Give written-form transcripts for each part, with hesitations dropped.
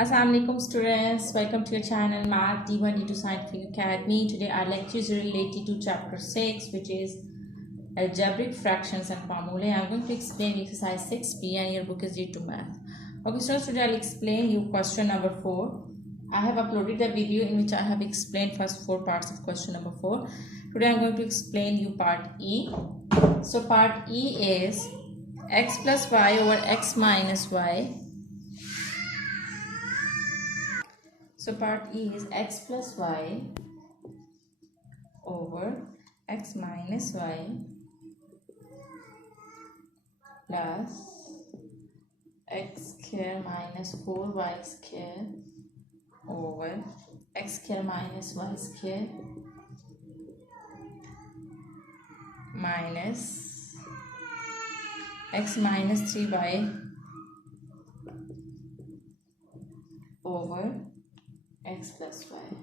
Assalamualaikum students, welcome to your channel Math D1 D2 Scientific Academy. Today our lecture is related to chapter 6, which is Algebraic Fractions and Formulae. I am going to explain exercise 6b and your book is D2 Math. Okay students, today I will explain you question number 4. I have uploaded the video in which I have explained first 4 parts of question number 4. Today I am going to explain you part E. So part E is x plus y over x minus y. So part E is x plus y over x minus y plus x square minus 4y square over x square minus y square minus x minus 3y over x plus y.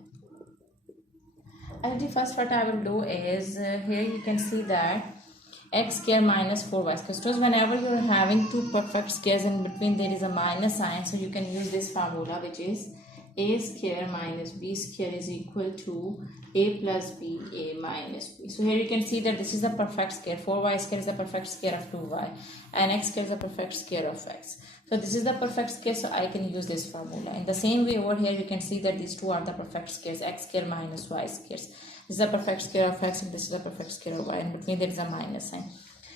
And the first what I will do is here you can see that x square minus 4y square. So whenever you are having two perfect squares in between there is a minus sign, so you can use this formula, which is a square minus b square is equal to a plus b, a minus b. So here you can see that this is the perfect square. 4y square is the perfect square of 2y and x square is the perfect square of x. So this is the perfect square, so I can use this formula. In the same way over here you can see that these two are the perfect squares, x square minus y squares. This is a perfect square of x and this is a perfect square of y, and between there is a minus sign.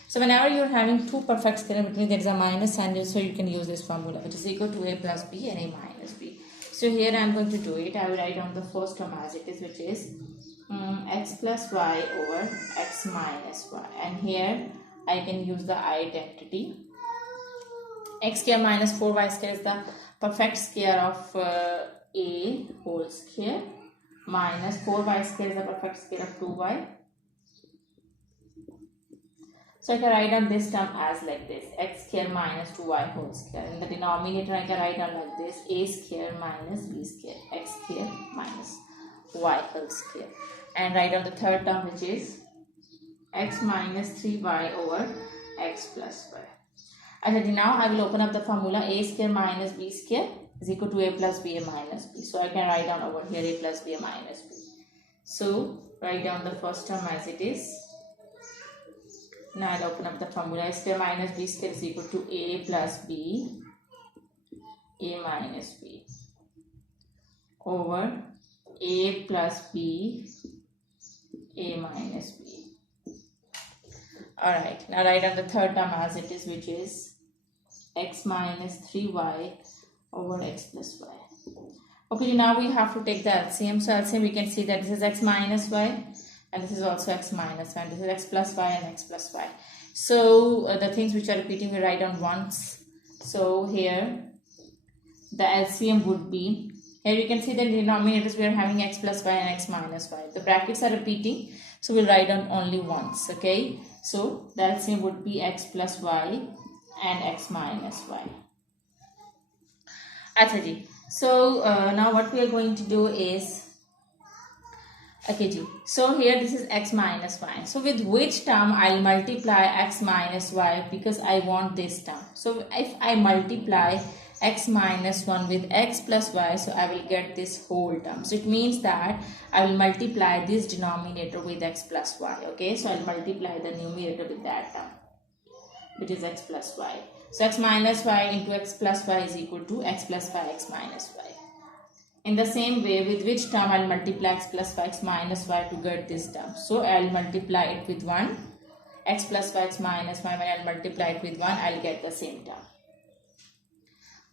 So whenever you are having two perfect squares in between there is a minus sign, so you can use this formula, which is equal to a plus b and a minus b. So here I am going to do it. I will write down the first term as it is, which is x plus y over x minus y, and here I can use the identity. X square minus 4y square is the perfect square of a whole square minus 4y square is the perfect square of 2y. So I can write down this term as like this, x square minus 2y whole square. In the denominator I can write down like this, a square minus b square, x square minus y whole square. And write down the third term, which is x minus 3y over x plus y. And now I will open up the formula, a square minus b square is equal to a plus b, a minus b. So I can write down over here a plus b, a minus b. So write down the first term as it is. Now I'll open up the formula, a square minus b square is equal to a plus b, a minus b over a plus b, a minus b. Alright, now write down the third term as it is, which is x minus 3y over x plus y. Okay, now we have to take the LCM. So LCM we can see that this is x minus y and this is also x minus y, and this is x plus y and x plus y. So the things which are repeating we write down once. So here the LCM would be, here you can see that in the denominators we are having x plus y and x minus y. The brackets are repeating, so we'll write down only once. Okay, so the LCM would be x plus y and x minus y. So now what we are going to do is, okay, so here this is x minus y. So with which term I'll multiply x minus y, because I want this term. So if I multiply x minus 1 with x plus y, so I will get this whole term. So it means that I will multiply this denominator with x plus y. Okay, so I'll multiply the numerator with that term, which is x plus y. So x minus y into x plus y is equal to x plus y, x minus y. In the same way, with which term I'll multiply x plus y, x minus y to get this term. So I'll multiply it with 1, x plus y, x minus y. When I'll multiply it with 1, I'll get the same term.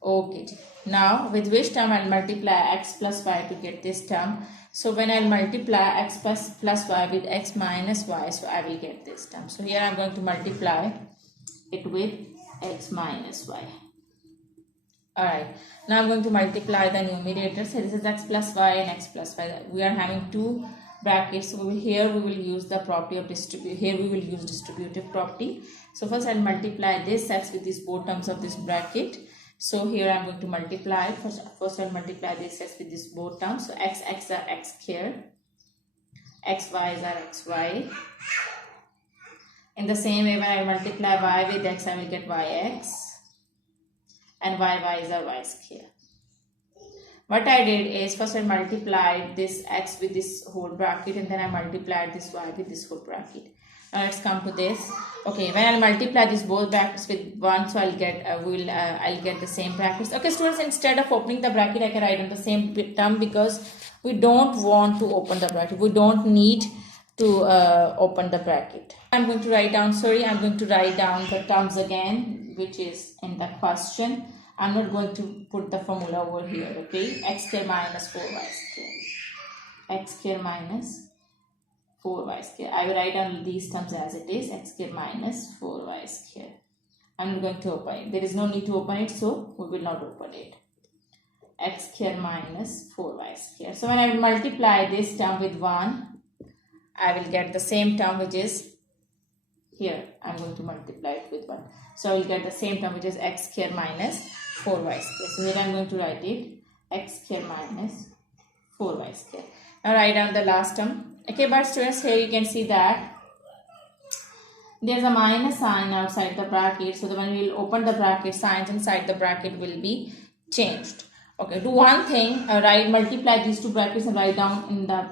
Okay, now with which term I'll multiply x plus y to get this term. So when I'll multiply x plus y with x minus y, so I will get this term. So here I'm going to multiply it with x minus y. Alright, now I'm going to multiply the numerators. So this is x plus y and x plus y. We are having two brackets, so here we will use the property of distributive. Here we will use distributive property. So first I'll multiply this x with these both terms of this bracket. So here I'm going to multiply. First I'll multiply this x with these both terms. So x are x square, x y's are x y. In the same way, when I multiply y with x, I will get yx, and y is a y square. what I did is first I multiplied this x with this whole bracket, and then I multiplied this y with this whole bracket. Now let's come to this. Okay, when I multiply these both brackets with 1, so I'll get I'll get the same brackets. Okay, students, instead of opening the bracket, I can write on the same term, because we don't want to open the bracket. We don't need to open the bracket. I'm going to write down the terms again, which is in the question. I'm not going to put the formula over here, okay? X square minus 4y square. X square minus 4y square. I will write down these terms as it is. X square minus 4y square. I'm not going to open it. There is no need to open it, so we will not open it. X square minus 4y square. So when I multiply this term with 1, I will get the same term, which is here. I'm going to multiply it with 1. So I will get the same term, which is x square minus 4y square. So here I'm going to write it x square minus 4y square. Now write down the last term. Okay, but students, here you can see that there's a minus sign outside the bracket. So when we will open the bracket, signs inside the bracket will be changed. Okay, do one thing, multiply these two brackets and write down in the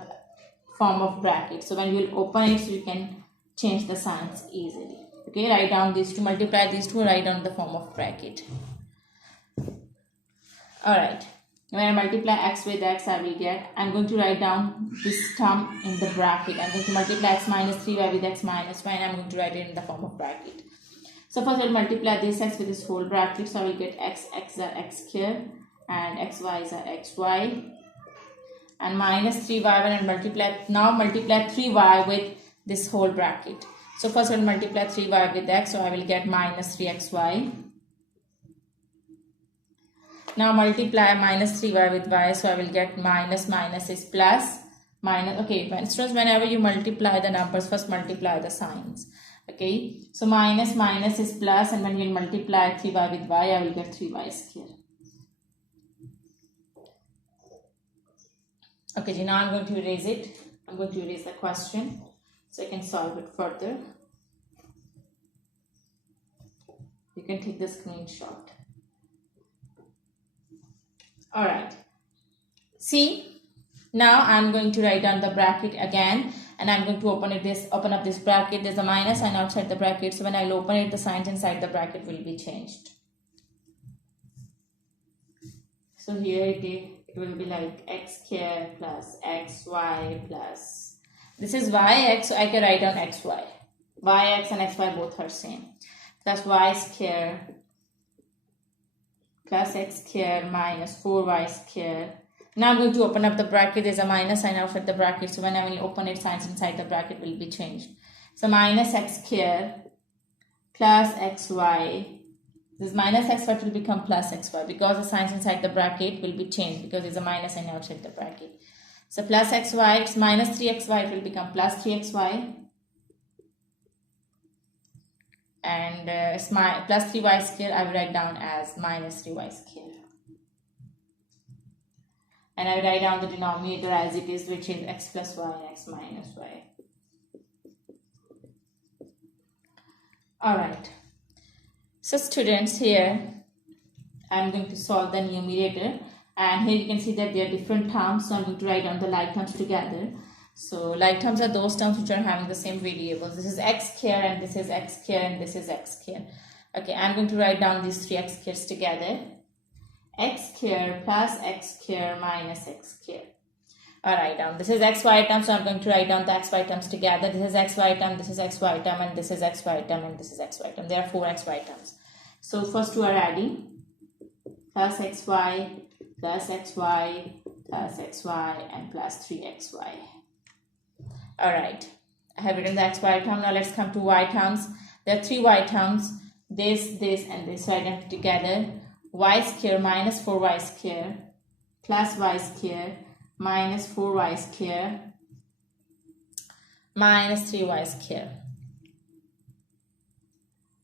form of bracket. So when you will open it, so you can change the signs easily. Okay, write down these two, multiply these two, write down the form of bracket. Alright, when I multiply x with x, I will get, I'm going to write down this term in the bracket. I'm going to multiply x minus 3y with x minus y, and I'm going to write it in the form of bracket. So first I'll multiply this x with this whole bracket, so I will get x is x square, and xy is xy, and minus 3y when I multiply 3y with this whole bracket. So first I'll multiply 3y with x, so I will get minus 3xy. Now multiply minus 3y with y, so I will get minus is plus, minus. Okay, whenever you multiply the numbers, first multiply the signs. Okay, so minus is plus, and when you multiply 3y with y, I will get 3y square. Okay, now I'm going to erase it. I'm going to erase the question so I can solve it further. You can take the screenshot. Alright. See, now I'm going to write down the bracket again, and I'm going to open up this bracket. There's a minus sign outside the bracket, so when I'll open it, the signs inside the bracket will be changed. So here it will be like x square plus xy plus, this is yx, so I can write down xy. Yx and xy both are same. Plus y square plus x square minus 4y square. Now I'm going to open up the bracket. There's a minus sign outside the bracket, so when I will open it, signs inside the bracket will be changed. So minus x square plus xy. This minus xy will become plus xy, because the signs inside the bracket will be changed, because there's a minus sign outside the bracket. So plus xy, it's minus 3xy, it will become plus 3xy. And plus 3y square, I will write down as minus 3y square. And I will write down the denominator as it is, which is x plus y and x minus y. Alright. So students, here I'm going to solve the numerator, and here you can see that there are different terms, so I'm going to write down the like terms together. So like terms are those terms which are having the same variables. This is x square, and this is x square, and this is x square. Okay, I'm going to write down these three x squares together. X square plus x square minus x square. Alright, this is xy term, so I'm going to write down the xy terms together. This is xy term, this is xy term, and this is xy term, and this is xy term. There are 4 xy terms. So first two are adding, plus xy plus xy plus xy and plus 3xy. Alright, I have written the xy term. Now let's come to y terms. There are 3 y terms, this, and this. So I write them together. Y square minus 4y square plus y square minus 4y square minus 3y square.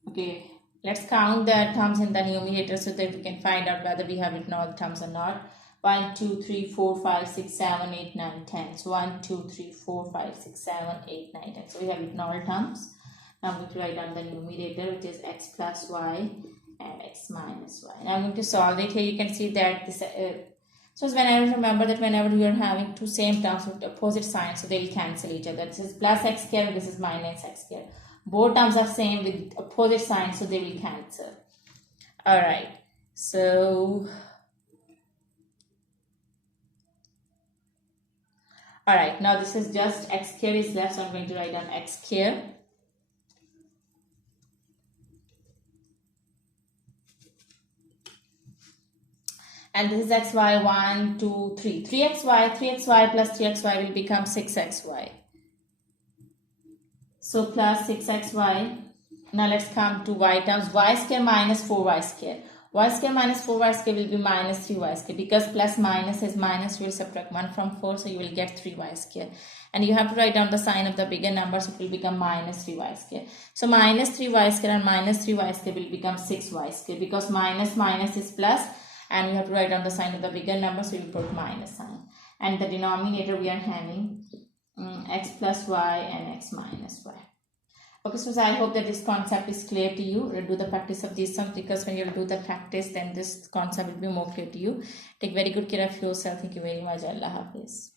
Okay, let's count the terms in the numerator so that we can find out whether we have written all the terms or not. 1, 2, 3, 4, 5, 6, 7, 8, 9, 10. So 1, 2, 3, 4, 5, 6, 7, 8, 9, 10. So we have written all terms. Now I'm going to write down the numerator, which is x plus y and x minus y. And I'm going to solve it. Here you can see that this So whenever, remember that whenever you are having two same terms with opposite signs, so they will cancel each other. This is plus x square, this is minus x square. Both terms are same with opposite signs, so they will cancel. Alright, so alright, now this is just x square is left, so I'm going to write down x square. And this is xy, 1, 2, 3. 3xy plus 3xy will become 6xy. So plus 6xy. Now let's come to y terms. Y square minus 4y square. Y square minus 4y square will be minus 3y square. Because plus minus is minus, you will subtract 1 from 4. So you will get 3y square. And you have to write down the sign of the bigger number. So it will become minus 3y square. So minus 3y square and minus 3y square will become 6y square. Because minus minus is plus. And you have to write down the sign of the bigger number, so you put minus sign. And the denominator we are having x plus y and x minus y. Okay, so I hope that this concept is clear to you. Do the practice of these sums, because when you do the practice, then this concept will be more clear to you. Take very good care of yourself. Thank you very much. Allah Hafiz.